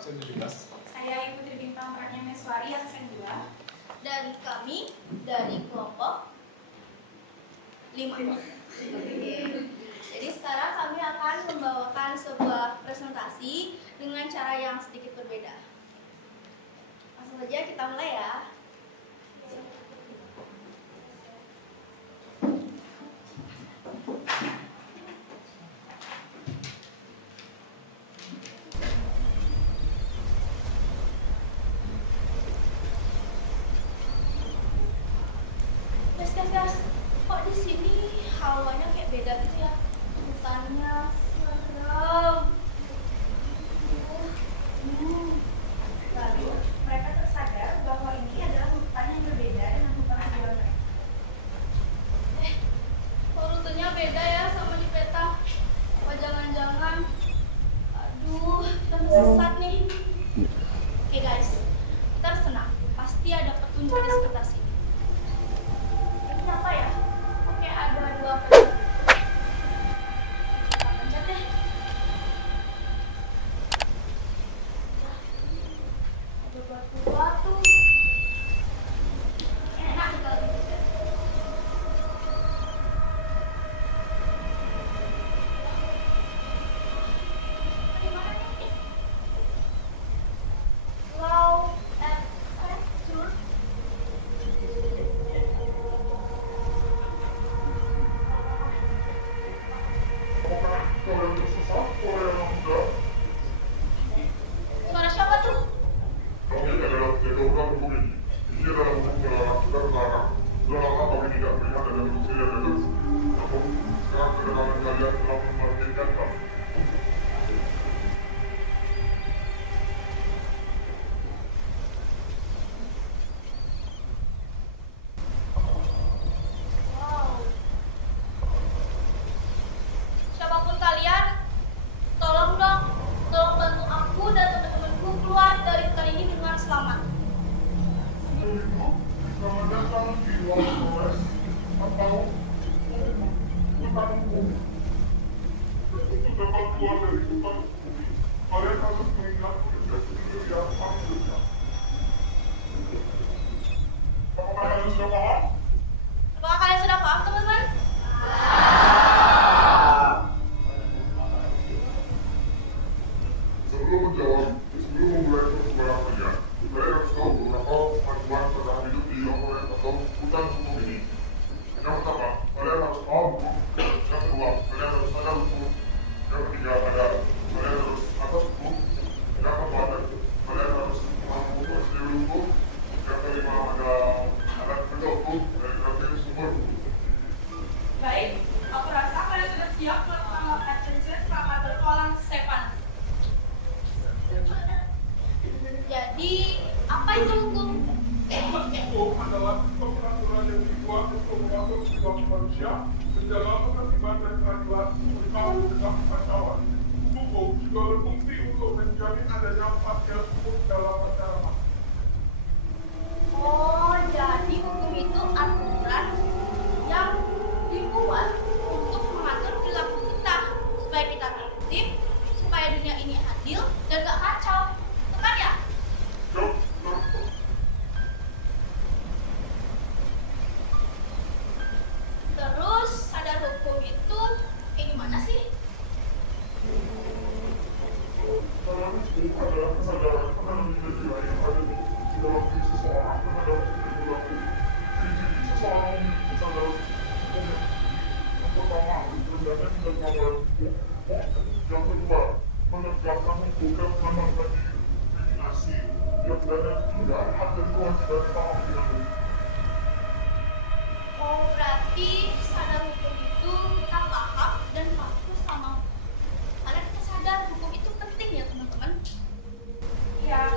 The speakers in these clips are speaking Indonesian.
absen 17. Saya Ibu Tri Bintang Pratnya Meswari, absen 2. Dan kami dari kelompok 5. Jadi sekarang kami akan membawakan sebuah presentasi dengan cara yang sedikit berbeda. Langsung saja kita mulai ya. Guys, kok di sini hawanya kayak beda gitu ya? Hutannya serem. Lalu, mereka tersadar bahwa ini adalah hutan yang berbeda dengan hutan asal mereka. Kok rutenya beda ya sama di peta? Apa jangan-jangan? Aduh, kita tersesat nih. Oke guys, kita harus tenang. Pasti ada petunjuk di sekitar sini. Ini apa ya? Oke, ada 2 petunjuk. Kita pencet deh. Ada batu-batu. Enak nih kalau dipencet. Gimana nih? Low adventure. Suara siapa tuh? Kami adalah penjaga hutan hukum ini. Ini adalah hukum melarang kita melarang. Melarang kami tidak melihat dan manusia dan namun sekarang kedatangan kalian telah membahagiakan kami. Wow. Siapapun kalian, tolong dong, tolong bantu aku dan teman-temanku keluar dari hutan ini dengan selamat. Itu selamat datang di Wild Forest atau hutan hukum. Untuk dapat keluar dari hutan hukum, kalian harus mengingat prosedur yang kami berikan. Apakah kalian sudah paham? Apakah kalian sudah paham, teman-teman? Sebelum memulai persembahan kalian harus tahu beberapa panduan bertahan hidup di Wild Forest atau hutan hukum ini. Yang pertama, kalian harus paham hukum. Yang kedua, kalian harus sadar hukum. Yang ketiga, kalian harus atas hukum. Yang keempat, kalian harus memahami hukum sendiri hukum. Yang kelima, ada alat penegak hukum dan terakhir sumber hukum. Baik, aku rasa kalian sudah siap melakukan adventure selama bertualang Sepan. Jadi, apa itu hukum? Hukum adalah peraturan yang dibuat untuk mengatur perilaku manusia menjaga ketertiban dan keadilan serta mencegah kekacauan. Hukum juga berfungsi untuk menjamin adanya kepastian hukum dalam masyarakat. Oh, jadi hukum itu aturan yang dibuat untuk mengatur perilaku kita supaya kita tertib, supaya dunia ini adil dan gak kacau. Benar ya? Yuk, betul. Terus sadar hukum itu kayak gimana sih? Dalam hukum adalah kesadaran akan nilai-nilai yang ada di dalam diri seseorang terhadap perilaku. Ciri-ciri seseorang memiliki kesadaran hukum yang pertama, rendahnya tidak melanggar hukum. Yang kedua, menegakkan hukum dan mengamankan diskriminasi. Yang ketiga, hak dan kewajiban paham dengan hukum. Oh, berarti sadar hukum itu kita paham dan patuh sama hukum. Karena kita sadar hukum itu penting ya teman-teman. Ya,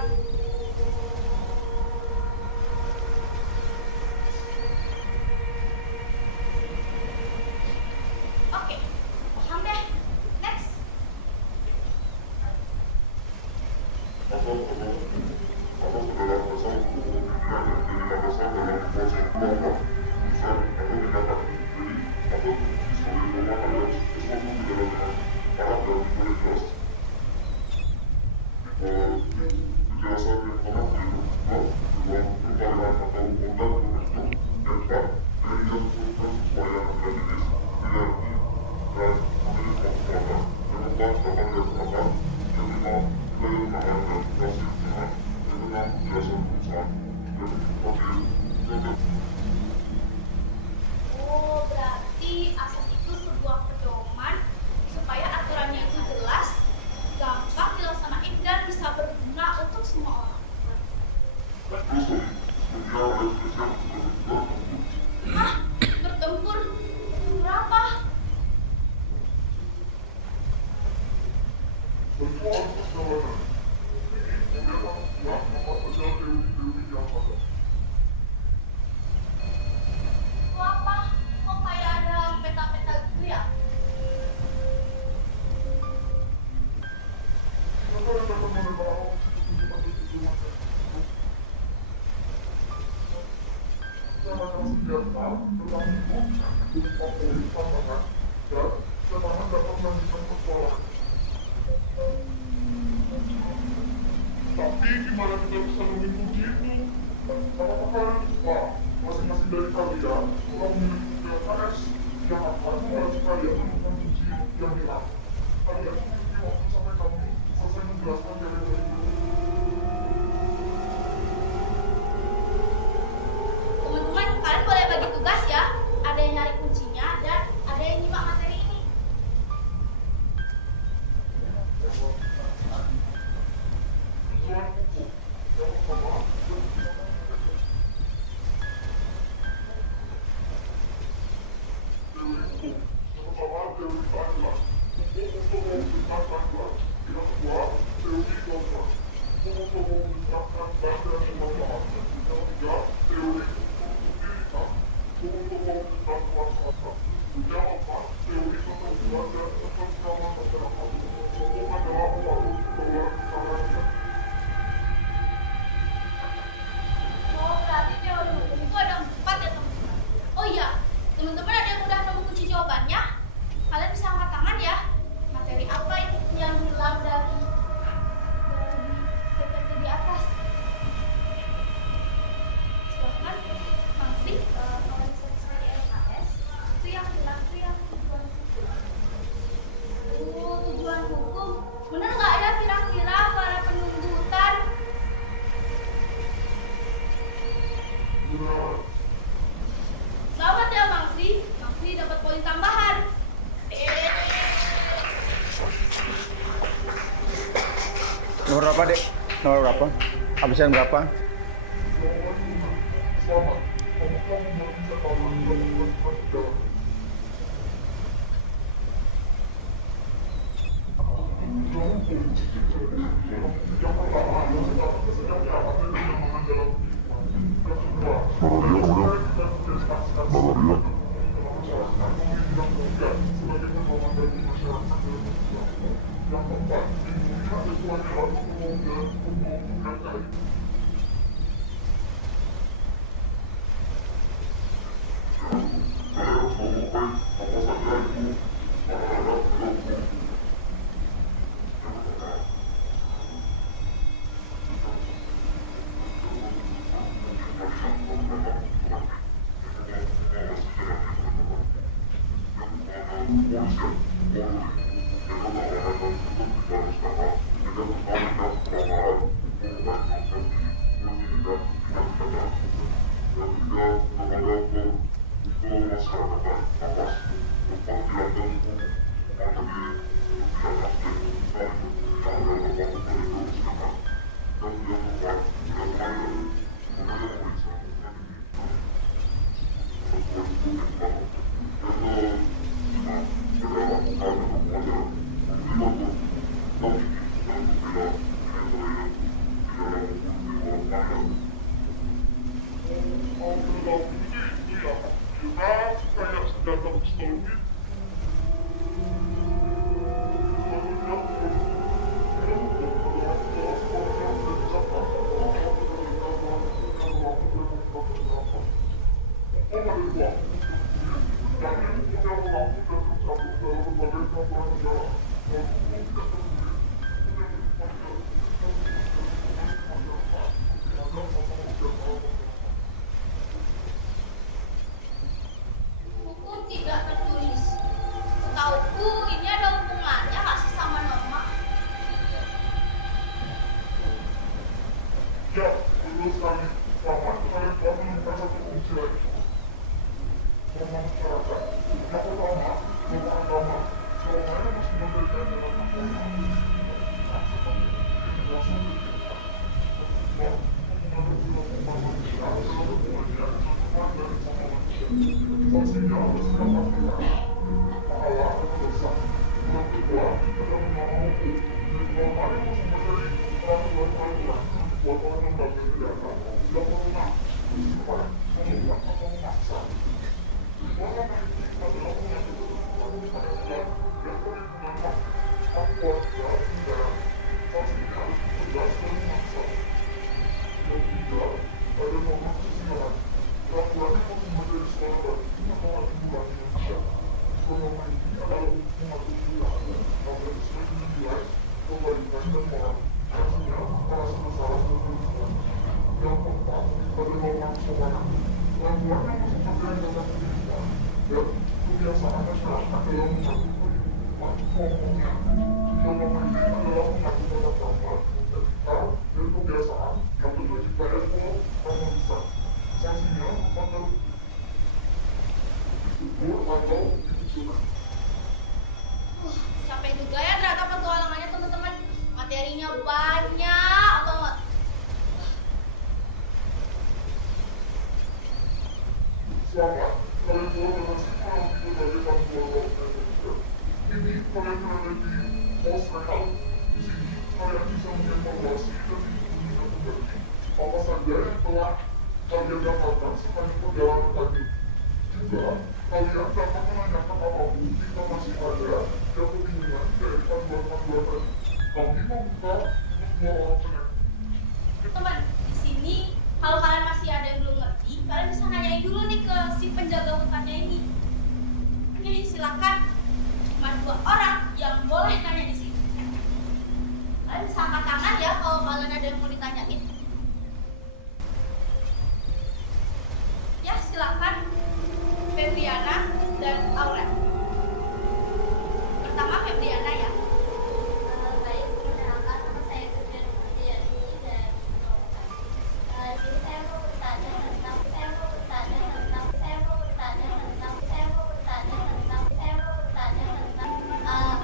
Oke, paham deh. Next. Asas adalah pasal hukum dan kelima pasal dalam pasal 24 besar atau tindakan. Jadi, asas terbukti sebagai bahwa ada sesuatu di dalam parah dan boleh jelas. Di kenal tentang itu favorit pasangan dan pasangan dapat melanjutkan ke sekolah. Tapi gimana kita bisa mengikuti itu? Apakah kalian lupa masing-masing dari kalian telah memiliki LKS yang akan membantu kalian menemukan kunci yang hilang? Kalian memiliki waktu sampai kami selesai menjelaskan teori itu. Teman-teman, kalian boleh bagi tugas ya. Ada yang nyari kuncinya dan ada yang nyimak materi ini. Oh, berarti teori hukum itu ada 4 ya, teman-teman. Oh iya, teman-teman ada yang udah nemu kunci jawabannya? Kalian bisa angkat tangan ya. Materi apa itu yang hilang dari PPT di atas? Silahkan, Mangsi. Kalau misalnya di LKS, itu yang hilang itu yang tujuan hukum. Oh, tujuan hukum. Benar nggak ya kira-kira para penuntutan? Selamat ya Mangsi. Mangsi dapat poin tambahan. Nomor berapa, Dek? Nomor berapa? Habisan berapa? Selamat, kamu telah membuat catatan dan melakukan jalan. Yang pertama, sedangnya apa yang dinamakan dalam yang kedua, kita menjadikan dalam masyarakat yang ketiga sebagai perkembangan dari masyarakat dalam Islam. Yang keempat, Indonesia sesuai dengan hukum dan hukum terkait. Kalian harus mengetahui apa saja itu anak-anak dalam hukum. Hukum tidak tertulis. Setauku ini ada hubungannya nggak sih sama norma? Ya, betul sekali. Selamat, kalian telah menemukan satu kunci lagi. Norma masyarakat. Yang pertama, norma agama. Normanya masih berkaitan dengan agama. Peraturan anak-anak. Orang tuanya masih kerja yang datang ke rumah. Dan kebiasaan masyarakat dalam mengatur pokoknya. Yang ini adalah mengatur tata krama, etika, dan kebiasaan yang tentu dibayar oleh orang besar. Sanksinya akan ditegur atau dikucilkan. Capek juga ya ternyata petualangannya teman-teman. Materinya banyak banget. Selamat, kalian telah berhasil mengambil berbagai bantuan dari Indonesia. Ini kalian berada di pos rehat. Di sini kalian bisa mengevaluasi dan dihubungi kembali apa saja yang telah kalian dapatkan sepanjang perjalanan tadi. Juga kalian dapat menanyakan apapun jika masih ada yang kebingungan dari panduan-panduan tadi. Kami membuka untuk semua orang penyakit. Teman, di sini kalau kalian masih ada yang belum ngerti, kalian bisa nanyain dulu nih ke si penjaga hutannya ini. Oke, silakan. Cuma 2 orang yang boleh nanya di sini. Kalian bisa angkat tangan ya kalau kalian ada yang mau ditanyain. Ya, silakan. Febriana dan Aurel. Pertama Febriana ya. Baik, perkenalkan nama saya Febriani dan jadi saya mau bertanya tentang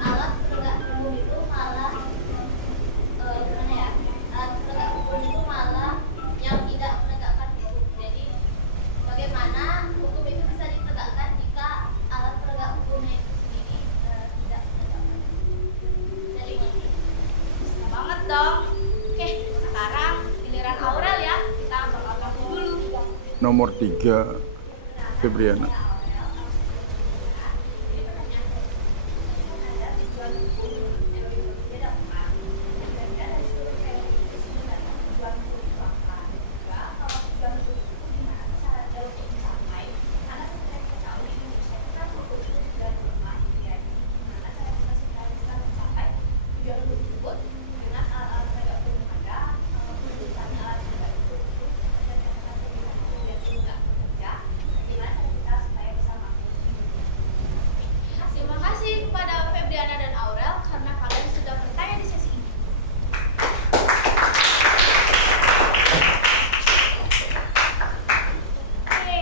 alat penegak hukum itu malah gimana ya? Alat penegak hukum itu malah yang tidak menegakkan hukum. Jadi bagaimana hukum itu bisa ditegakkan jika alat penegak hukumnya itu sendiri tidak menegakkan? Dari ini. Bisa banget dong. Oke, sekarang giliran Aurel ya. Kita bakal gabung dulu. Nomor 3 Febriana. Terima kasih kepada Febriana dan Aurel karena kalian sudah bertanya di sesi ini. Oke.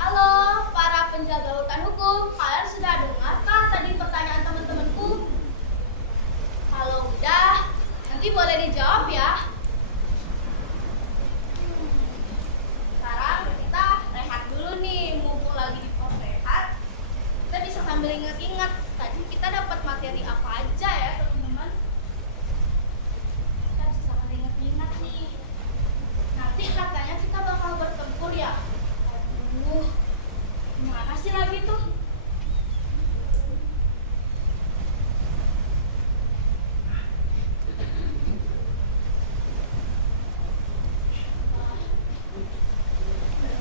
Halo para penjaga hutan hukum, kalian sudah dengar kah tadi pertanyaan teman-temanku? Kalau udah, nanti boleh dijawab ya. Sekarang kita rehat dulu nih, mumpung lagi di pos rehat. Kita bisa sambil ingat-ingat tadi kita dapat materi apa aja ya teman-teman. Kita bisa sambil ingat-ingat nih. Nanti katanya kita bakal bertempur ya. Aduh, gimana sih lagi tuh?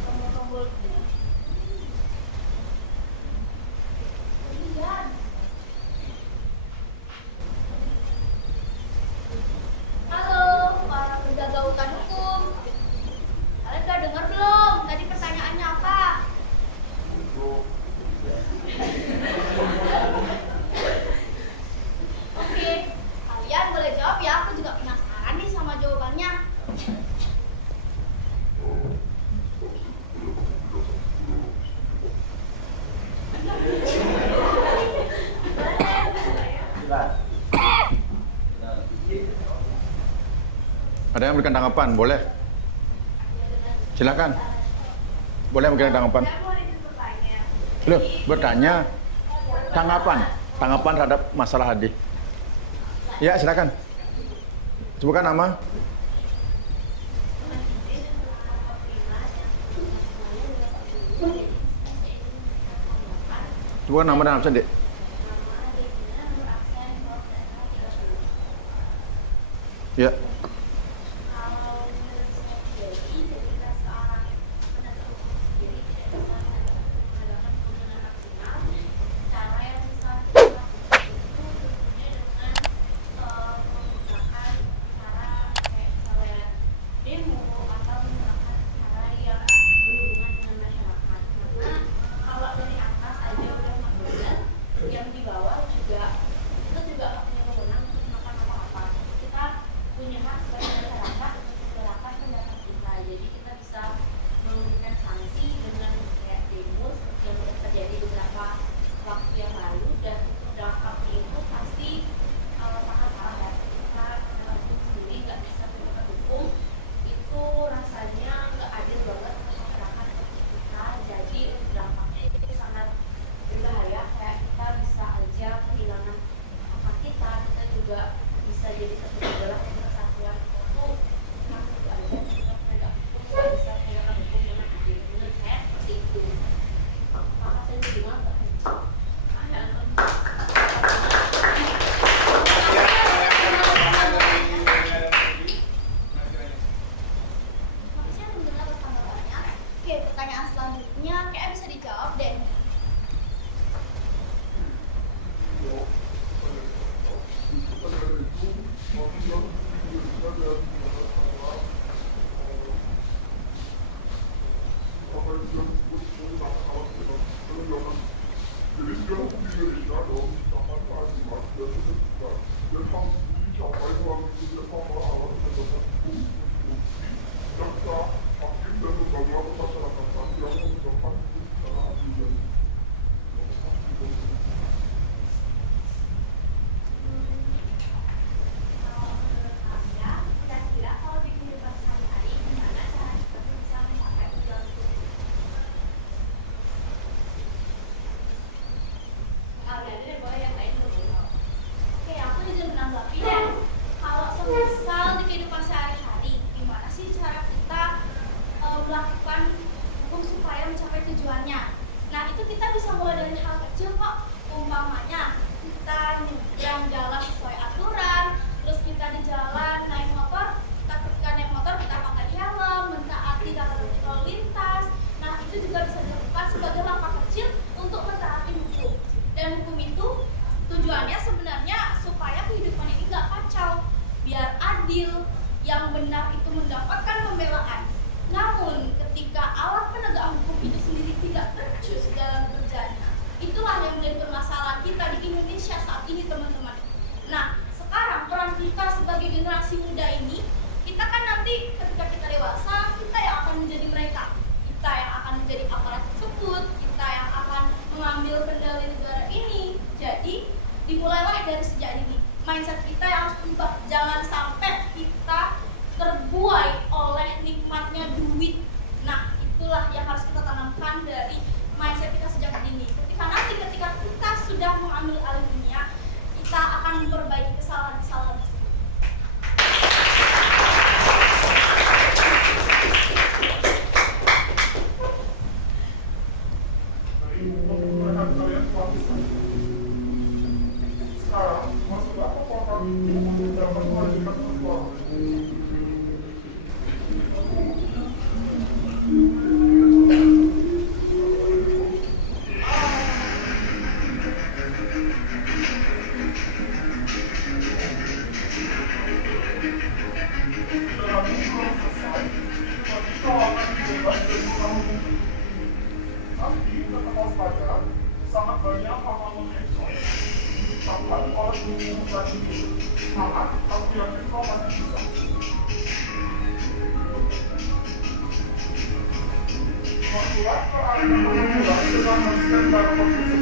Tombol-tombol gitu. Halo, para penjaga hutan hukum. Kalian udah dengar belum? Tadi pertanyaannya apa? Oke, kalian boleh jawab ya. Aku juga penasaran nih sama jawabannya. Ada yang memberikan tanggapan? Boleh? Silakan. Boleh memberikan tanggapan? Loh, bertanya tanggapan terhadap masalah tadi. Ya, silakan. Sebutkan nama. Sebutkan nama dan absen, Dek. Ya. Demo atau menggunakan cara yang pertanyaan selanjutnya kayak bisa dijawab deh. Jadi sekarang di Indonesia dong, taman keadilan dan ketertiban dan harus dicapai melalui kerjasama alat penegakan hukum, bukti, jaksa, hakim dan lembaga pemasyarakatan yang menegakkan hukum secara adil. Kalau menurut kalian, kira-kira kalau di kehidupan sehari-hari gimana cara kita bisa mencapai tujuan itu? Ada boleh yang lain dulu. Oke, aku juga menanggapi deh. Kalau semisal di kehidupan sehari-hari, gimana sih cara kita melakukan hukum supaya mencapai tujuannya? Nah, itu kita bisa mulai dari hal kecil kok. Umpamanya kita nyebrang jalan sesuai aturan, terus kita di jalan naik motor, kita ketika naik motor kita pakai helm, mentaati tata tertib lalu lintas. Nah, itu juga bisa dilakukan sebagai langkah kecil untuk mentaati hukum. Dan hukum itu tujuannya sebenarnya supaya kehidupan ini nggak kacau, biar adil, yang benar itu mendapatkan pembelaan. Namun ketika alat penegak hukum itu sendiri tidak becus dalam kerjanya, itulah yang menjadi permasalahan kita di Indonesia saat ini, teman-teman. Nah, sekarang peran kita sebagai generasi muda ini, kita kan nanti ketika kita dewasa, kita yang akan menjadi mereka, kita yang akan menjadi aparat tersebut, kita yang akan mengambil kendali negara ini. Jadi dimulailah dari sejak dini. Mindset kita yang harus berubah. Jangan sampai kita terbuai oleh nikmatnya duit. Nah, itulah yang harus kita tanamkan dari mindset kita sejak dini. Ketika kita sudah mengambil alih dunia, kita akan memperbaiki kesalahan-kesalahan tersebut. Sekarang, maksud apa pakar hukum dapat menghadirkan persoalan? Nanti tetap waspada, sangat banyak hal-hal mengenai diucapkan oleh guru tadi. Sangat, aku yakin kau pasti bisa. Membuat keadaan mengulang dengan standar konstitusi.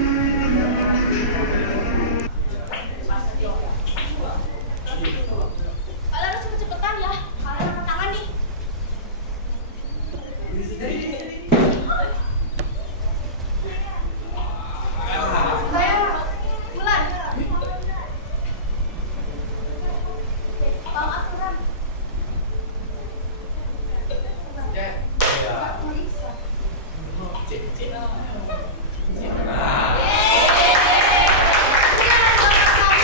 Kalian harus cepet-cepetan ya, kalian angkat tangan nih. Bulan. Bang aturan.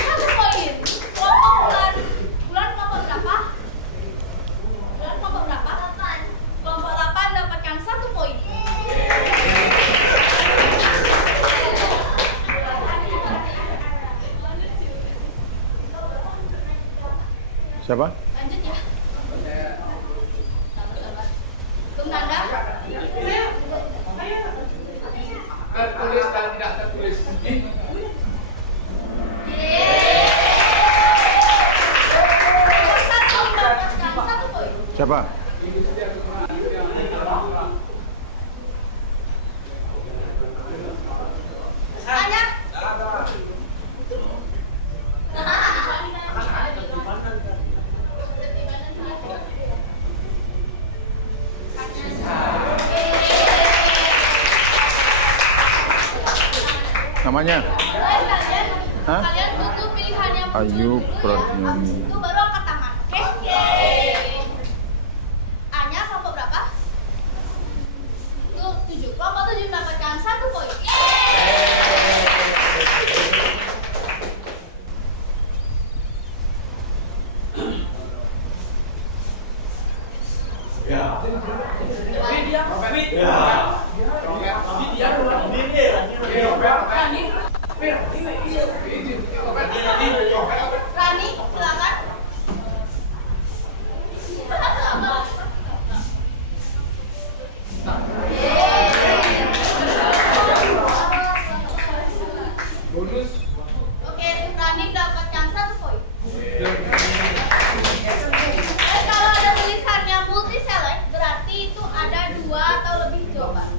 Satu poin. Kelompok bulan kelompok berapa? Bulan kelompok berapa? 8. Kelompok 8 dapatkan 1 poin. Siapa? Lanjut ya. Sabar. Tung Nanda. Tertulis dan tidak tertulis. Satu mendapatkan 1 poin. Siapa? Anya. Namanya? Hah? Kalian tunggu pilihan yang muncul Ayu dulu ya. Pratnyani. Habis itu baru angkat tangan, oke? Anya kelompok berapa? Tuh, 7. Kelompok 7 mendapatkan 1 poin. Rani, silakan. Bonus. Oke, Rani dapatkan 1 poin. Kalau ada tulisannya multi select, berarti itu ada 2 atau lebih jawaban.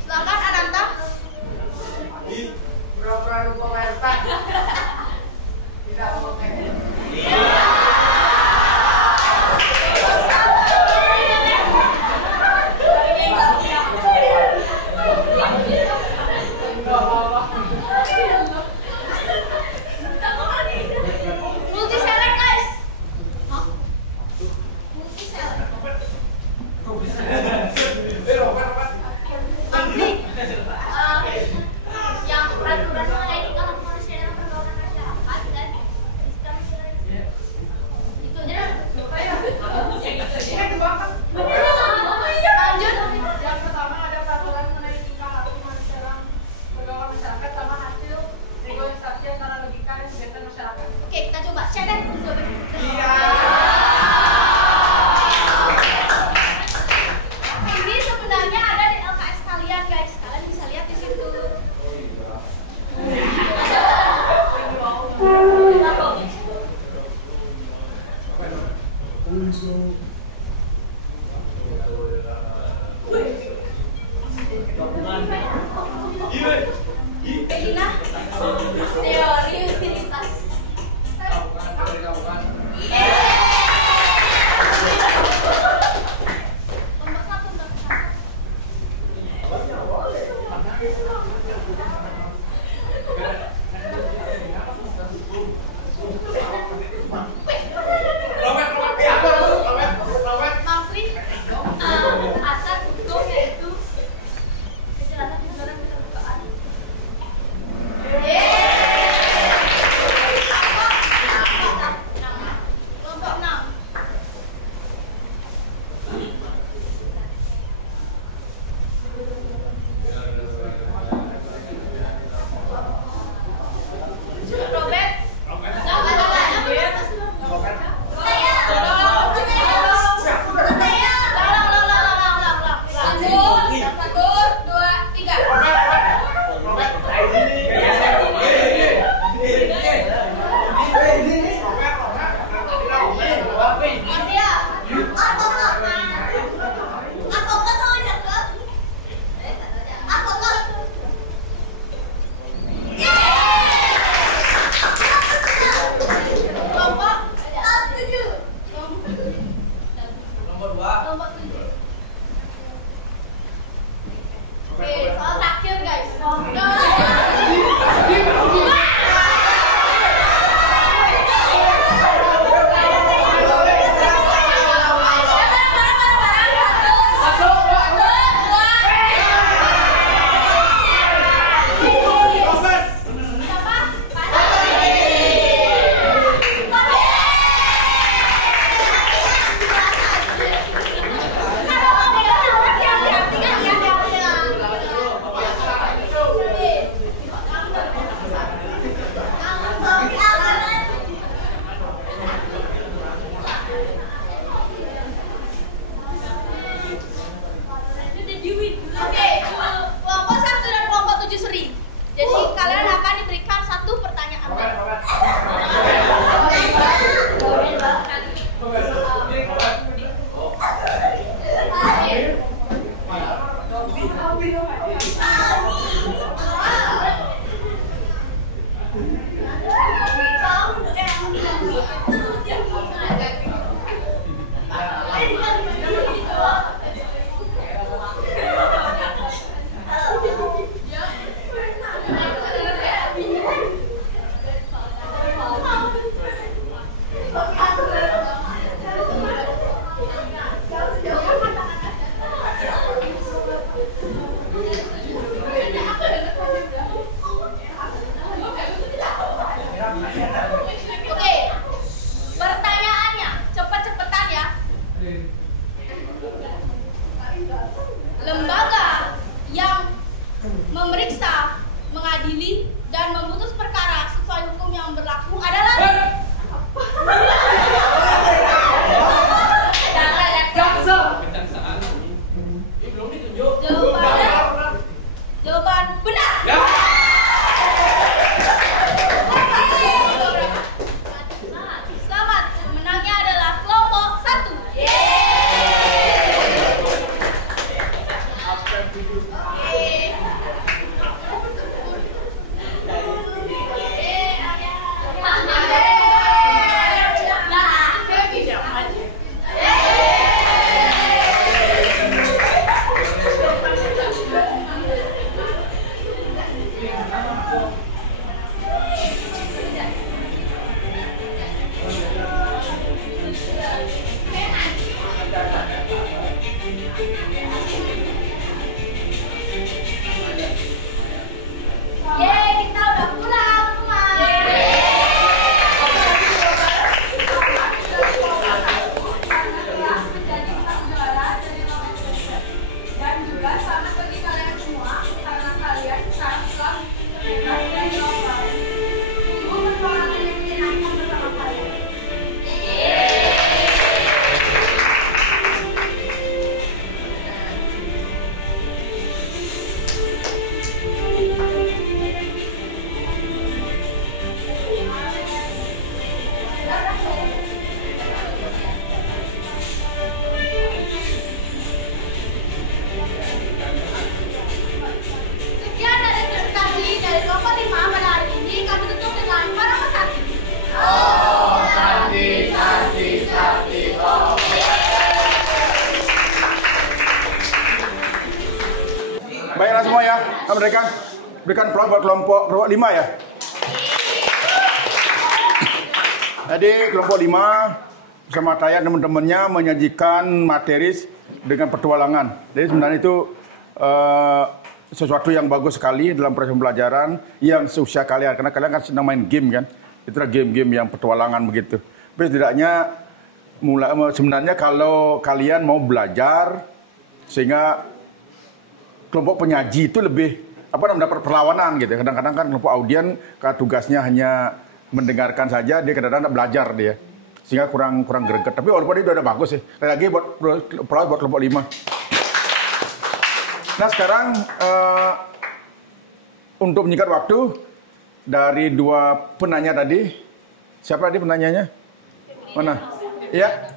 Silakan Ananta. Pura-pura lupa wertan. Tidak mau Multi select guys. Hah? Multi select. Nanti yang peraturan mengenai tingkah manusia dalam pergaulan masyarakat dan sistem itu aja. Lanjut. Yang pertama ada peraturan mengenai tingkah laku manusia dalam pergaulan masyarakat sama hasil negosiasi antara logika dan kegiatan masyarakat. Oke, kita coba share deh. Ini sebenarnya ada di LKS kalian guys. Kalian bisa lihat di situ. Elina, teori utilitas. Nomor 1, nomor 1. Maksud asas hukum yaitu kejelasan kebenaran keterbukaan. Kelompok 6. Robert. Kelompok 7. Oke, soal terakhir guys. Oke, kelompok 1 dan kelompok 7 seri. Jadi kalian akan diberikan 1 pertanyaan. Berikan aplaus buat kelompok 5 ya. Jadi kelompok 5 bersama Tayat teman-temannya menyajikan materi dengan petualangan. Jadi sebenarnya itu sesuatu yang bagus sekali dalam proses pembelajaran yang seusia kalian. Karena kalian kan sedang main game kan. Itulah game-game yang petualangan begitu. Tapi setidaknya sebenarnya kalau kalian mau belajar sehingga kelompok penyaji itu lebih mendapat perlawanan gitu. Kadang-kadang kan kelompok audien tugasnya hanya mendengarkan saja, dia kadang-kadang belajar dia. Sehingga kurang greget. Tapi walaupun itu udah bagus sih. Lagi buat kelompok 5. Nah sekarang untuk menyingkat waktu dari 2 penanya tadi, siapa tadi penanyanya? Mana? Ya,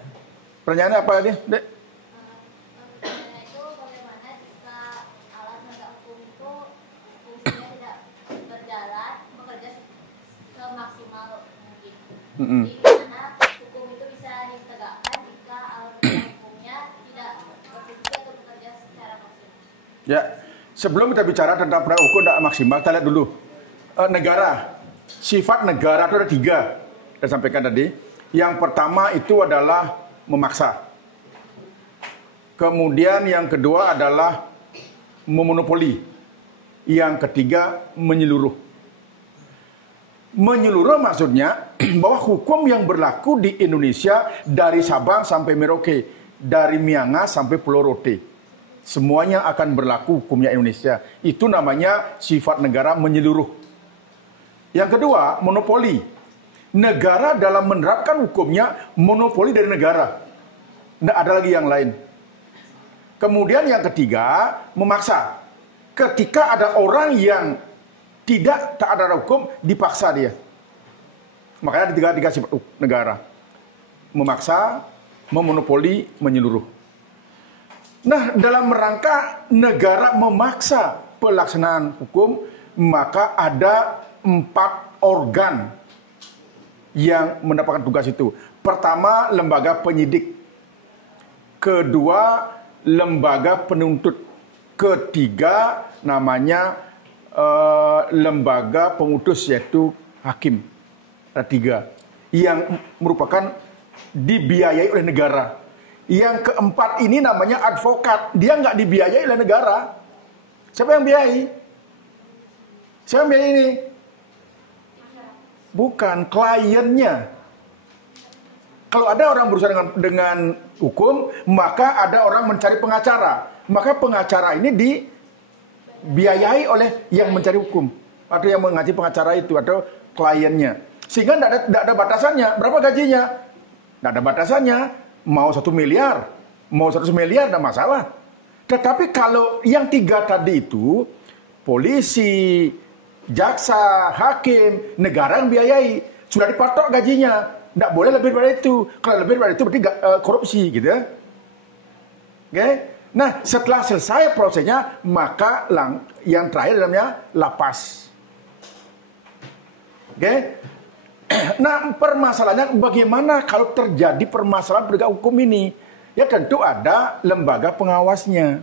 pertanyaannya apa tadi, Dek? Pertanyaannya itu bagaimana jika alat penegak hukum itu fungsinya tidak bekerja semaksimal mungkin. Jadi gimana hukum itu bisa ditegakkan jika alat penegak hukumnya tidak berfungsi atau bekerja secara maksimal? Ya, sebelum kita bicara tentang penegak hukum tidak maksimal, kita lihat dulu negara. Sifat negara itu ada 3. Saya sampaikan tadi. Yang pertama itu adalah memaksa. Kemudian yang kedua adalah memonopoli. Yang ketiga menyeluruh. Menyeluruh maksudnya bahwa hukum yang berlaku di Indonesia dari Sabang sampai Merauke, dari Miangas sampai Pulau Rote, semuanya akan berlaku hukumnya Indonesia. Itu namanya sifat negara menyeluruh. Yang kedua, monopoli. Negara dalam menerapkan hukumnya monopoli dari negara. Tidak ada lagi yang lain. Kemudian yang ketiga, memaksa. Ketika ada orang yang tidak taat ada hukum, dipaksa dia. Makanya ada 3 sifat negara. Memaksa, memonopoli, menyeluruh. Nah, dalam rangka negara memaksa pelaksanaan hukum, maka ada 4 organ yang mendapatkan tugas itu. Pertama, lembaga penyidik. Kedua, lembaga penuntut. Ketiga, namanya lembaga pemutus, yaitu hakim. Ada 3. Yang merupakan dibiayai oleh negara. Yang keempat ini namanya advokat. Dia nggak dibiayai oleh negara. Siapa yang biayai? Siapa yang biayai ini? Bukan, kliennya. Kalau ada orang berusaha dengan hukum, maka ada orang mencari pengacara. Maka pengacara ini dibiayai oleh yang mencari hukum. Atau yang mengaji pengacara itu, atau kliennya. Sehingga tidak ada batasannya. Berapa gajinya? Tidak ada batasannya. Mau 1 miliar, mau 100 miliar, tidak masalah. Tetapi kalau yang 3 tadi itu, polisi, jaksa, hakim, negara yang biayai, sudah dipatok gajinya, tidak boleh lebih dari itu. Kalau lebih dari itu berarti korupsi, gitu ya. Oke? Nah, setelah selesai prosesnya, maka yang terakhir namanya lapas. Oke? Nah, permasalahannya bagaimana kalau terjadi permasalahan penegak hukum ini? Ya tentu ada lembaga pengawasnya.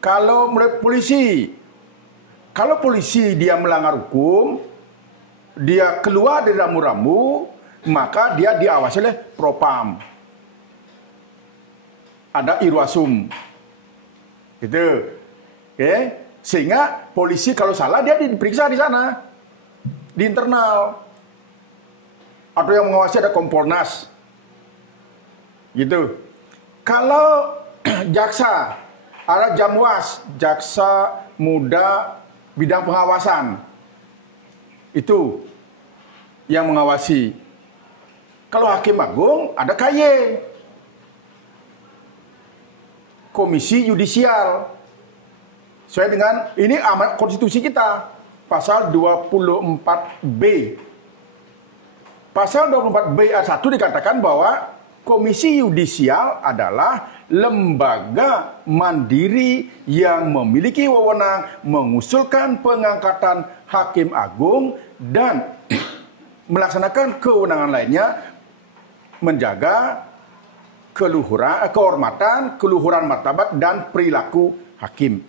Kalau mulai polisi, kalau polisi dia melanggar hukum, dia keluar dari rambu-rambu, maka dia diawasi oleh Propam. Ada Irwasum. Gitu. Oke? Sehingga polisi kalau salah dia diperiksa di sana. Di internal. Atau yang mengawasi ada Kompolnas. Gitu. Kalau jaksa, ada Jamwas, jaksa muda bidang pengawasan. Itu yang mengawasi. Kalau Hakim Agung ada KY, Komisi Yudisial. Sesuai dengan ini amanat konstitusi kita, pasal 24B. Pasal 24B ayat 1 dikatakan bahwa Komisi Yudisial adalah lembaga mandiri yang memiliki wewenang mengusulkan pengangkatan Hakim Agung dan melaksanakan kewenangan lainnya menjaga kehormatan, keluhuran martabat dan perilaku hakim.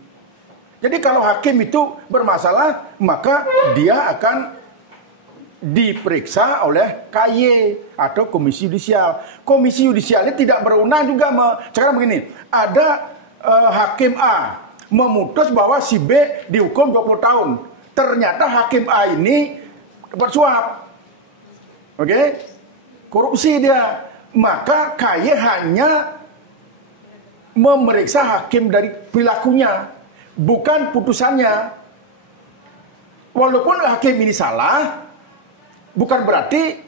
Jadi kalau hakim itu bermasalah, maka dia akan diperiksa oleh KY atau Komisi Yudisial. Komisi Yudisial ini tidak berwenang juga. Sekarang begini, ada hakim A memutus bahwa si B dihukum 20 tahun. Ternyata hakim A ini bersuap. Oke? Korupsi dia. Maka KY hanya memeriksa hakim dari perilakunya, bukan putusannya. Walaupun hakim ini salah, bukan berarti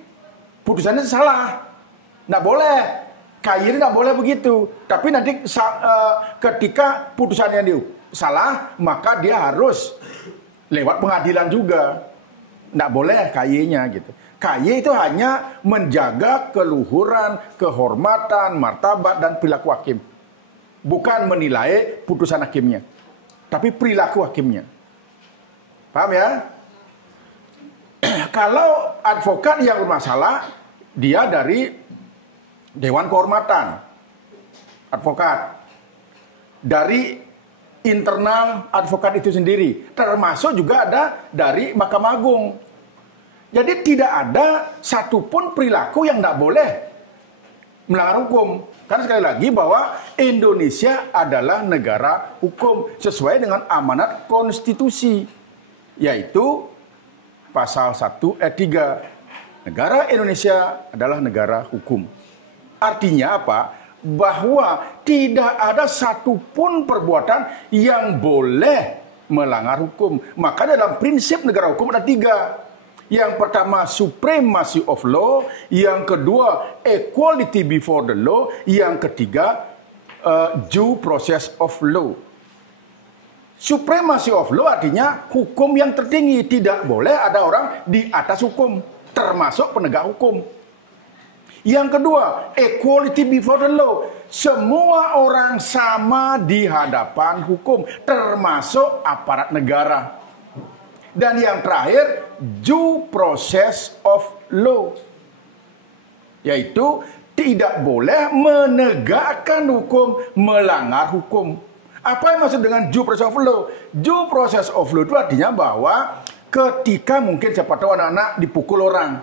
putusannya salah. Nggak boleh. KY ini nggak boleh begitu. Tapi nanti ketika putusannya salah, maka dia harus lewat pengadilan juga. Nggak boleh KY-nya gitu. KY itu hanya menjaga keluhuran, kehormatan, martabat, dan perilaku hakim. Bukan menilai putusan hakimnya. Tapi perilaku hakimnya. Paham ya? Kalau advokat yang bermasalah, dia dari Dewan Kehormatan. Advokat. Dari internal advokat itu sendiri. Termasuk juga ada dari Mahkamah Agung. Jadi tidak ada satupun perilaku yang tidak boleh melanggar hukum. Karena sekali lagi bahwa Indonesia adalah negara hukum sesuai dengan amanat konstitusi. Yaitu pasal 1 ayat 3. Negara Indonesia adalah negara hukum. Artinya apa? Bahwa tidak ada satupun perbuatan yang boleh melanggar hukum. Maka dalam prinsip negara hukum ada 3. Yang pertama, supremacy of law. Yang kedua, equality before the law. Yang ketiga, due process of law. Supremacy of law artinya hukum yang tertinggi. Tidak boleh ada orang di atas hukum, termasuk penegak hukum. Yang kedua, equality before the law. Semua orang sama di hadapan hukum, termasuk aparat negara. Dan yang terakhir, due process of law. Yaitu tidak boleh menegakkan hukum, melanggar hukum. Apa yang maksud dengan due process of law? Due process of law itu artinya bahwa ketika mungkin siapa tahu anak-anak dipukul orang,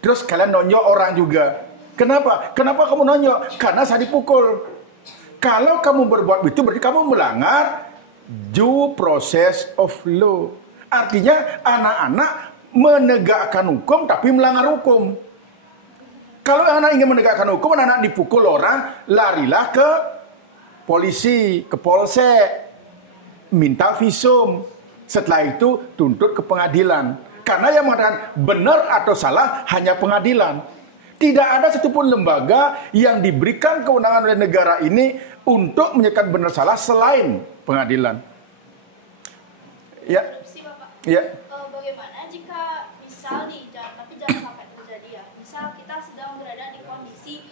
terus kalian nonjok orang juga. Kenapa? Kenapa kamu nonjok? Karena saya dipukul. Kalau kamu berbuat itu berarti kamu melanggar due process of law. Artinya anak-anak menegakkan hukum tapi melanggar hukum. Kalau anak ingin menegakkan hukum, anak-anak dipukul orang, larilah ke polisi, ke polsek, minta visum. Setelah itu tuntut ke pengadilan. Karena yang mengatakan benar atau salah hanya pengadilan. Tidak ada satupun lembaga yang diberikan kewenangan oleh negara ini untuk menyatakan benar salah selain pengadilan. Ya. Ya. Bagaimana jika misal tapi jangan sampai terjadi ya. Misal kita sedang berada di kondisi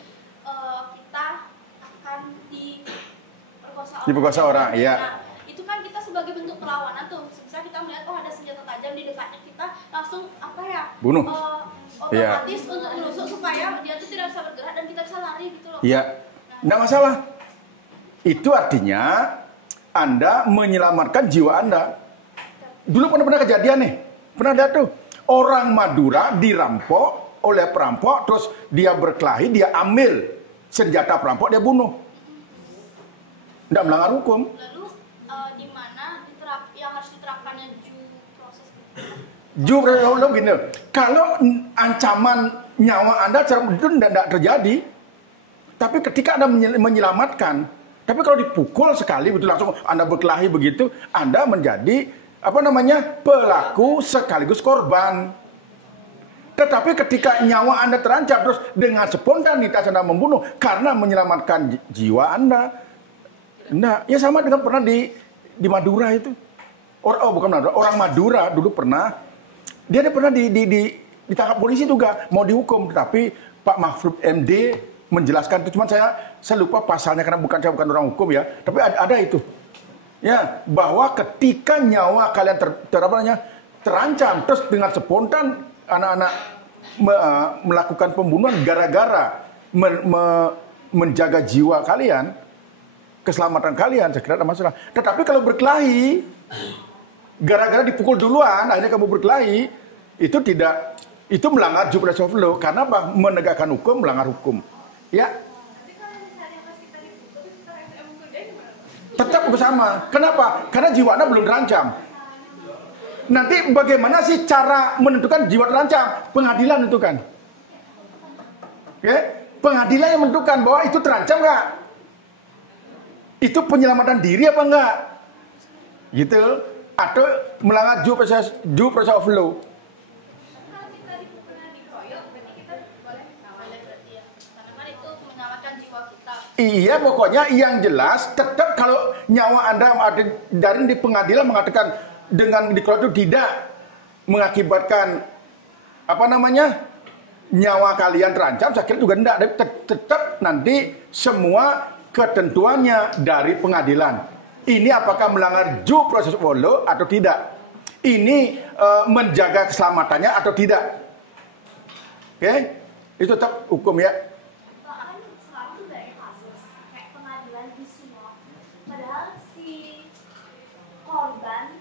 kita akan diperkosa orang. Iya. Nah, itu kan kita sebagai bentuk perlawanan tuh. Misal kita melihat ada senjata tajam di dekatnya, kita langsung bunuh. Otomatis untuk menusuk supaya dia tuh tidak bisa bergerak dan kita bisa lari gitu loh. Iya. Nggak masalah. Itu artinya Anda menyelamatkan jiwa Anda. Dulu pernah kejadian nih, pernah lihat tuh orang Madura dirampok oleh perampok, terus dia berkelahi, dia ambil senjata perampok, dia bunuh. Tidak melanggar hukum. Lalu di mana yang harus diterapkannya due process? Due process gini, kalau ancaman nyawa Anda itu tidak terjadi, tapi ketika Anda menyelamatkan, tapi kalau dipukul sekali betul langsung Anda berkelahi begitu, Anda menjadi pelaku sekaligus korban. Tetapi ketika nyawa Anda terancam terus dengan spontanitas Anda membunuh karena menyelamatkan jiwa Anda. Nah, ya sama dengan pernah di Madura itu. Bukan Madura, orang Madura dulu pernah pernah ditangkap polisi juga mau dihukum, tetapi Pak Mahfud MD menjelaskan itu, cuman saya lupa pasalnya karena saya bukan orang hukum ya, tapi ada itu. Ya, bahwa ketika nyawa kalian terancam, terus dengan spontan anak-anak melakukan pembunuhan gara-gara menjaga jiwa kalian, keselamatan kalian, saya kira ada masalah. Tetapi kalau berkelahi, Gara-gara dipukul duluan, akhirnya kamu berkelahi, itu melanggar due process of law. Karena apa? Menegakkan hukum, melanggar hukum. Ya. Nanti kalau misalnya pas kita dipukul, terus kita yang mukul dia gimana? Tetap bersama. Kenapa? Karena jiwanya belum terancam. Nanti bagaimana sih cara menentukan jiwa terancam? Pengadilan menentukan. Oke? Pengadilan yang menentukan bahwa itu terancam nggak? Itu penyelamatan diri apa enggak? Gitu. Atau melanggar due process of law. Kalau kita dipukulnya dikeroyok, berarti kita boleh ngawal berarti ya. Karena kan itu menyelamatkan jiwa kita. Iya, pokoknya yang jelas tetap kalau nyawa Anda ada dari di pengadilan mengatakan dengan dikeroyok itu tidak mengakibatkan nyawa kalian terancam, saya kira juga tidak. Tetap nanti semua ketentuannya dari pengadilan. Ini apakah melanggar due process of law atau tidak? Ini menjaga keselamatannya atau tidak? Oke? Itu tetap hukum ya. Kan sekarang tuh banyak kasus kayak pengadilan disuap, padahal si korban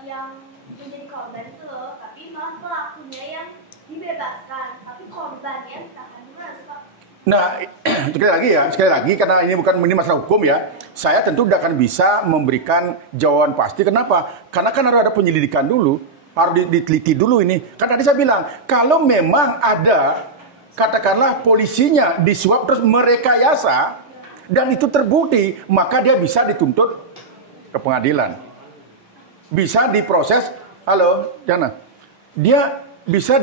yang menjadi korban itu loh, tapi malah pelakunya yang dibebaskan, tapi korbannya ditahan dulu nanti Pak. Nah, sekali lagi karena ini bukan masalah hukum ya. Saya tentu tidak akan bisa memberikan jawaban pasti. Kenapa? Karena kan harus ada penyelidikan dulu, harus diteliti dulu ini. Kan tadi saya bilang, kalau memang ada katakanlah polisinya disuap terus merekayasa dan itu terbukti, maka dia bisa dituntut ke pengadilan. Bisa diproses, halo, Jana. Dia bisa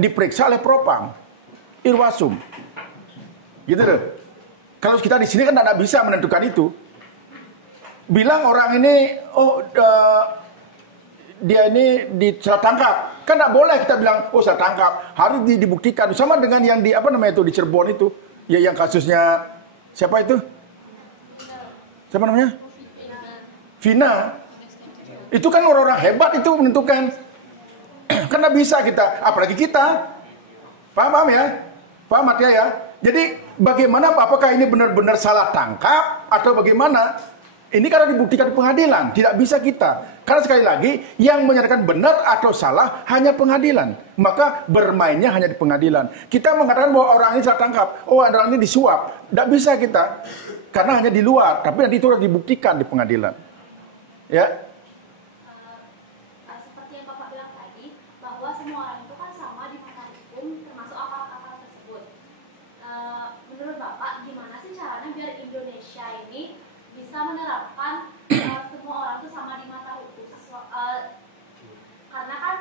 diperiksa oleh propam. Irwasum, gitu loh. Kalau kita di sini kan tidak bisa menentukan itu. Bilang orang ini, dia ini salah tangkap, kan tidak boleh kita bilang, salah tangkap. Harus dibuktikan. Sama dengan yang di di Cirebon itu, ya yang kasusnya siapa itu? Siapa namanya? Vina. Itu kan orang-orang hebat itu menentukan. Karena bisa kita, apalagi kita, paham ya? Paham ya? Jadi bagaimana apakah ini benar-benar salah tangkap atau bagaimana? Ini karena dibuktikan di pengadilan, tidak bisa kita. Karena sekali lagi yang menyatakan benar atau salah hanya pengadilan. Maka bermainnya hanya di pengadilan. Kita mengatakan bahwa orang ini salah tangkap, orang ini disuap, tidak bisa kita. Karena hanya di luar, tapi nanti itu harus dibuktikan di pengadilan. Ya. Seperti yang Bapak bilang tadi, bahwa semua orang itu kan sama di mata hukum, termasuk aparat-aparat tersebut. Menurut Bapak, gimana sih caranya biar Indonesia ini bisa menerapkan semua orang itu sama di mata hukum? Karena kan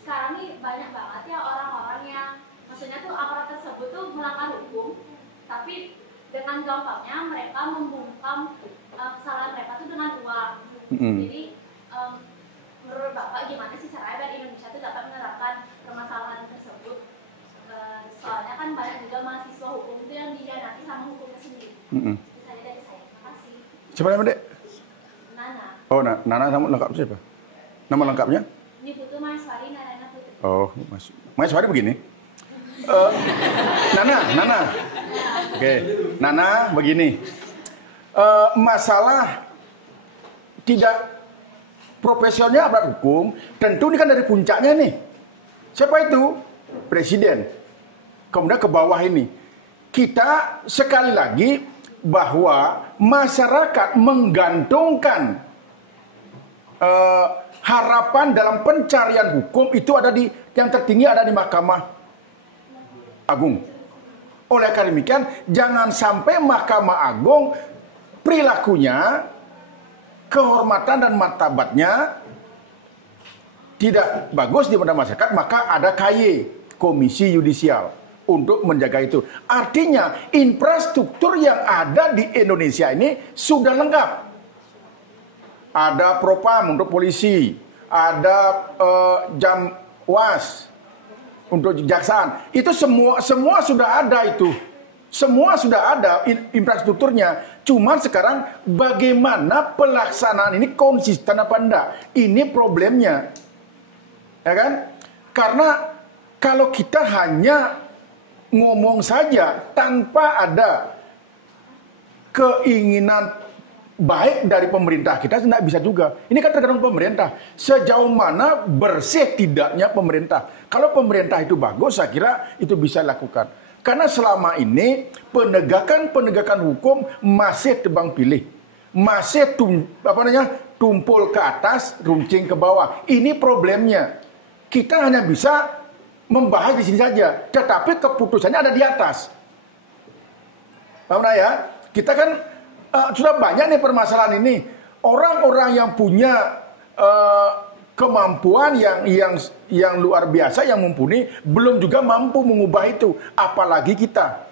sekarang nih banyak banget ya orang-orang yang, maksudnya tuh aparat tersebut tuh melanggar hukum, tapi dengan gampangnya mereka membungkam kesalahan mereka tuh dengan uang. Jadi menurut Bapak gimana sih caranya biar Indonesia itu dapat menerapkan permasalahan tersebut? Soalnya kan banyak juga mahasiswa hukum itu yang dihianati sama hukumnya sendiri. Bisa aja dari saya. Terima kasih. Siapa namanya, Dek? Nana. Oh, Nana nama lengkap siapa? Nama lengkapnya? Niputu Maheswari Narayana Putri. Oh, Maheswari begini. Nana. Oke, Nana begini. Masalah tidak profesionalnya aparat hukum, tentu ini kan dari puncaknya nih. Siapa itu? Presiden. Kemudian ke bawah ini. Kita sekali lagi bahwa masyarakat menggantungkan harapan dalam pencarian hukum itu ada di yang tertinggi ada di Mahkamah Agung. Oleh karena demikian, jangan sampai Mahkamah Agung perilakunya, kehormatan dan martabatnya tidak bagus di mata masyarakat, maka ada KY, Komisi Yudisial, untuk menjaga itu. Artinya infrastruktur yang ada di Indonesia ini sudah lengkap. Ada propam untuk polisi, ada jamwas untuk kejaksaan. Itu semua sudah ada itu. Semua sudah ada infrastrukturnya. Cuma sekarang bagaimana pelaksanaan ini konsisten apa enggak? Ini problemnya. Ya kan? Karena kalau kita hanya ngomong saja tanpa ada keinginan baik dari pemerintah kita tidak bisa juga. Ini kan tergantung pemerintah. Sejauh mana bersih tidaknya pemerintah. Kalau pemerintah itu bagus, saya kira itu bisa dilakukan. Karena selama ini penegakan hukum masih tebang pilih. Masih tumpul ke atas, runcing ke bawah. Ini problemnya. Kita hanya bisa membahas di sini saja, tetapi keputusannya ada di atas. Paham ya? Kita kan sudah banyak nih permasalahan ini. Orang-orang yang punya kemampuan yang luar biasa, yang mumpuni, belum juga mampu mengubah itu. Apalagi kita.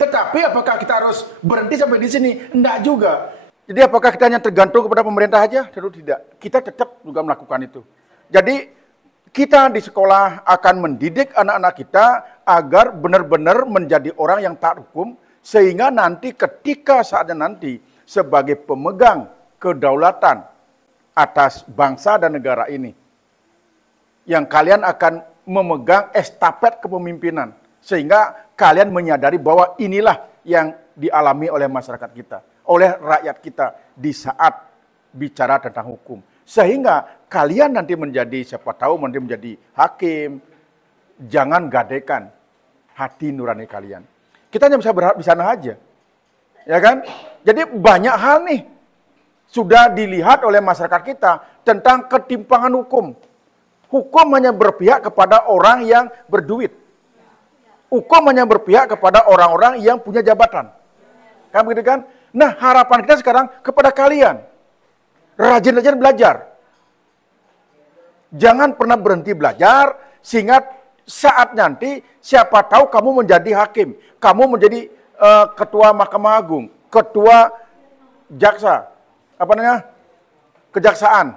Tetapi apakah kita harus berhenti sampai di sini? Enggak juga. Jadi apakah kita hanya tergantung kepada pemerintah saja? Tentu tidak. Kita tetap juga melakukan itu. Jadi kita di sekolah akan mendidik anak-anak kita agar benar-benar menjadi orang yang taat hukum, sehingga nanti ketika saatnya nanti sebagai pemegang kedaulatan atas bangsa dan negara ini, yang kalian akan memegang estafet kepemimpinan, sehingga kalian menyadari bahwa inilah yang dialami oleh masyarakat kita, oleh rakyat kita di saat bicara tentang hukum. Sehingga kalian nanti menjadi, siapa tahu nanti menjadi hakim, jangan gadaikan hati nurani kalian. Kita hanya bisa berharap di sana aja. Ya kan? Jadi banyak hal nih sudah dilihat oleh masyarakat kita tentang ketimpangan hukum. Hukum hanya berpihak kepada orang yang berduit. Hukum hanya berpihak kepada orang-orang yang punya jabatan. Kan begitu kan? Nah, harapan kita sekarang kepada kalian. Rajin-rajin belajar. Jangan pernah berhenti belajar, sehingga saat nanti siapa tahu kamu menjadi hakim. Kamu menjadi ketua Mahkamah Agung, ketua jaksa, kejaksaan.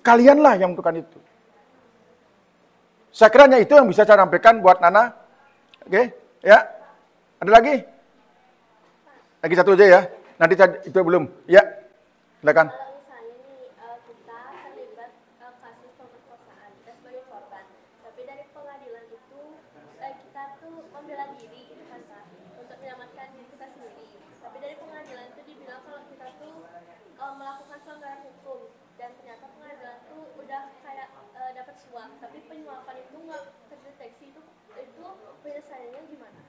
Kalianlah yang menentukan itu. Saya kira hanya itu yang bisa saya sampaikan buat Nana. Oke, ya. Ada lagi? Lagi satu aja ya. Nanti itu belum. Ya, silakan. Kalau misalnya nih kita terlibat kasus pemerkosaan, kita sebagai korban, tapi dari pengadilan itu kita tuh membela diri gitu kan Pak, untuk menyelamatkan diri kita sendiri. Tapi dari pengadilan itu dibilang kalau kita tuh melakukan pelanggaran hukum, dan ternyata pengadilan tuh udah kayak dapat suap, tapi penyuapan itu nggak terdeteksi, itu penyelesaiannya gimana?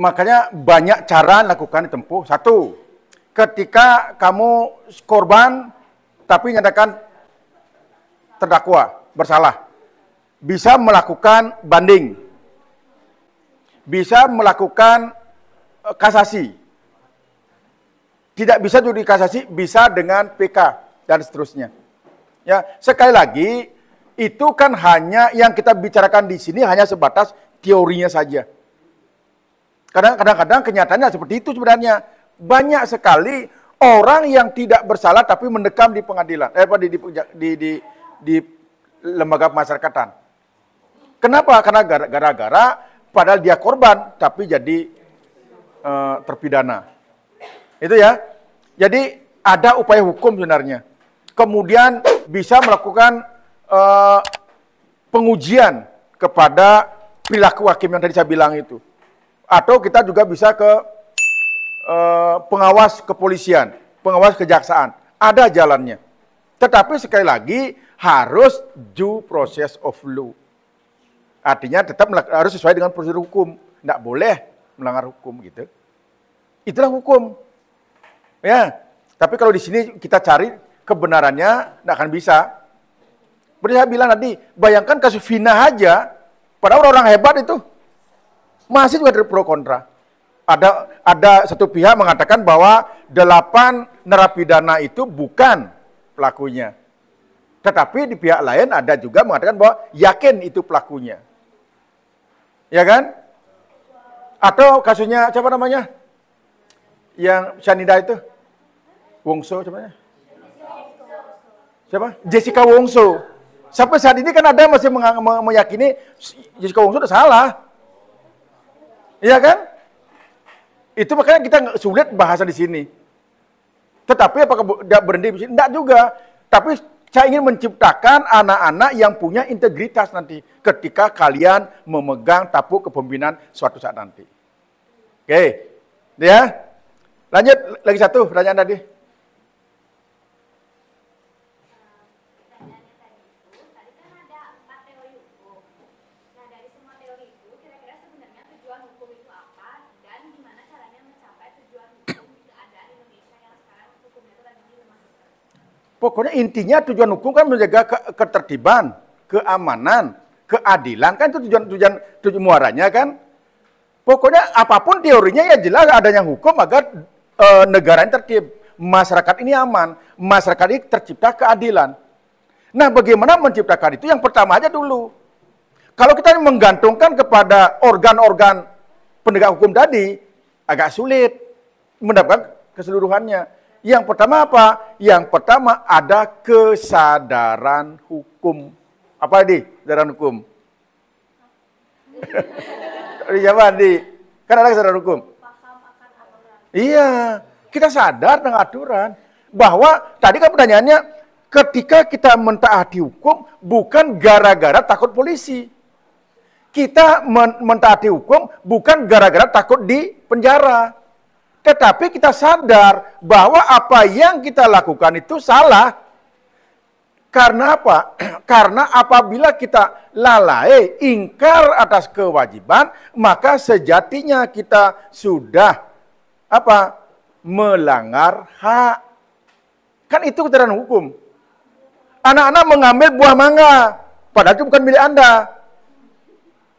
Makanya banyak cara lakukan ditempuh. Satu, ketika kamu korban tapi nyatakan terdakwa bersalah, bisa melakukan banding, bisa melakukan kasasi. Tidak bisa judi kasasi, bisa dengan PK dan seterusnya. Ya, sekali lagi itu kan hanya yang kita bicarakan di sini hanya sebatas teorinya saja. Kadang-kadang kenyataannya seperti itu sebenarnya. Banyak sekali orang yang tidak bersalah tapi mendekam di pengadilan, di lembaga pemasyarakatan. Kenapa? Karena gara-gara padahal dia korban tapi jadi terpidana. Itu ya. Jadi ada upaya hukum sebenarnya. Kemudian bisa melakukan pengujian kepada perilaku hakim yang tadi saya bilang itu. Atau kita juga bisa ke pengawas kepolisian, pengawas kejaksaan. Ada jalannya. Tetapi sekali lagi harus due process of law. Artinya tetap harus sesuai dengan prosedur hukum. Tidak boleh melanggar hukum gitu. Itulah hukum. Ya. Tapi kalau di sini kita cari kebenarannya, tidak akan bisa. Seperti saya bilang tadi, bayangkan kasus Vina aja, padahal orang hebat itu. Masih juga pro kontra. Ada satu pihak mengatakan bahwa 8 narapidana itu bukan pelakunya. Tetapi di pihak lain ada juga mengatakan bahwa yakin itu pelakunya. Ya kan? Atau kasusnya siapa namanya? Yang Syanida itu? Wongso siapa? Siapa? Jessica Wongso. Sampai saat ini kan ada masih meyakini Jessica Wongso sudah salah. Iya kan? Itu makanya kita sulit bahasa di sini. Tetapi apakah berhenti di sini? Tidak juga. Tapi saya ingin menciptakan anak-anak yang punya integritas nanti ketika kalian memegang tampuk kepemimpinan suatu saat nanti. Oke. Ya. Lanjut, lagi satu pertanyaan tadi. Pertanyaannya tadi kan ada 4 teori hukum. Nah, dari semua teori itu, kira-kira sebenarnya tujuan hukum itu apa dan gimana caranya mencapai tujuan hukum di keadaan Indonesia yang sekarang hukumnya itu lagi dilemahkan? Pokoknya intinya tujuan hukum kan menjaga ketertiban, keamanan, keadilan, kan itu tujuan muaranya kan. Pokoknya apapun teorinya ya jelas adanya hukum agar negara ini tertib, masyarakat ini aman, masyarakat ini tercipta keadilan. Nah, bagaimana menciptakan itu? Yang pertama aja dulu. Kalau kita menggantungkan kepada organ-organ penegak hukum tadi, agak sulit mendapatkan keseluruhannya. Yang pertama apa? Yang pertama ada kesadaran hukum. Apa di kesadaran hukum? Siapa di? Kan ada kesadaran hukum. Iya, kita sadar dengan aturan. Bahwa tadi kan pertanyaannya, ketika kita mentaati hukum bukan gara-gara takut polisi. Kita mentaati hukum bukan gara-gara takut di penjara. Tetapi kita sadar bahwa apa yang kita lakukan itu salah. Karena apa? Karena apabila kita lalai, ingkar atas kewajiban, maka sejatinya kita sudah melanggar hak. Kan itu keterangan hukum. Anak-anak mengambil buah mangga, padahal itu bukan milik Anda.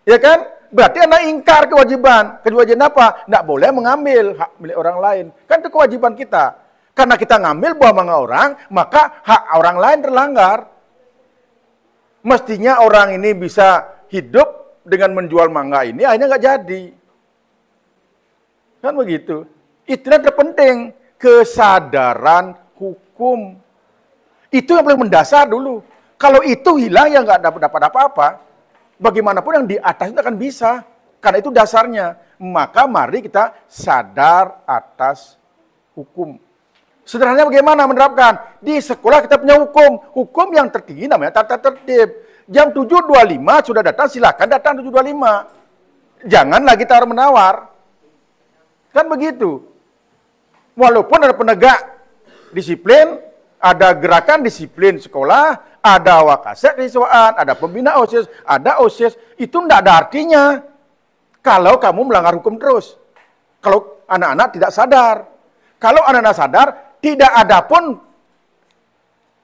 Ya kan? Berarti anak ingkar kewajiban. Kewajiban apa? Tidak boleh mengambil hak milik orang lain. Kan itu kewajiban kita. Karena kita ngambil buah mangga orang, maka hak orang lain terlanggar. Mestinya orang ini bisa hidup dengan menjual mangga ini, akhirnya nggak jadi. Kan begitu. Itulah terpenting, kesadaran hukum. Itu yang paling mendasar dulu. Kalau itu hilang, ya nggak dapat apa-apa. Bagaimanapun yang di atas itu akan bisa. Karena itu dasarnya. Maka mari kita sadar atas hukum. Sederhananya bagaimana menerapkan? Di sekolah kita punya hukum. Hukum yang tertinggi namanya tata tertib. Jam 7.25 sudah datang, silakan datang 7.25. Jangan lagi tawar-menawar. Kan begitu. Walaupun ada penegak disiplin, ada gerakan disiplin sekolah, ada wakaset siswaan, ada pembina OSIS, ada OSIS, itu tidak ada artinya kalau kamu melanggar hukum terus. Kalau anak-anak tidak sadar. Kalau anak-anak sadar, tidak ada pun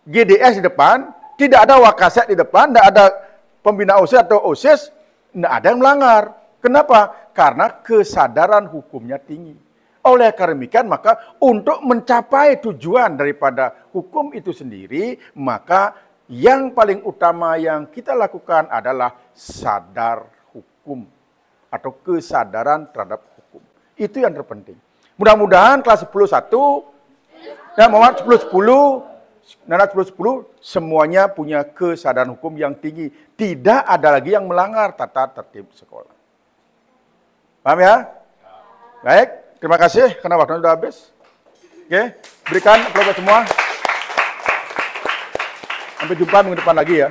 GDS di depan, tidak ada wakaset di depan, tidak ada pembina OSIS atau OSIS, tidak ada yang melanggar. Kenapa? Karena kesadaran hukumnya tinggi. Oleh karena demikian, maka untuk mencapai tujuan daripada hukum itu sendiri, maka yang paling utama yang kita lakukan adalah sadar hukum atau kesadaran terhadap hukum. Itu yang terpenting. Mudah-mudahan kelas 10.1 dan 10.10 semuanya punya kesadaran hukum yang tinggi. Tidak ada lagi yang melanggar tata tertib sekolah. Paham ya? Baik. Terima kasih karena waktunya sudah habis. Oke, berikan aplaus semua. Sampai jumpa minggu depan lagi ya.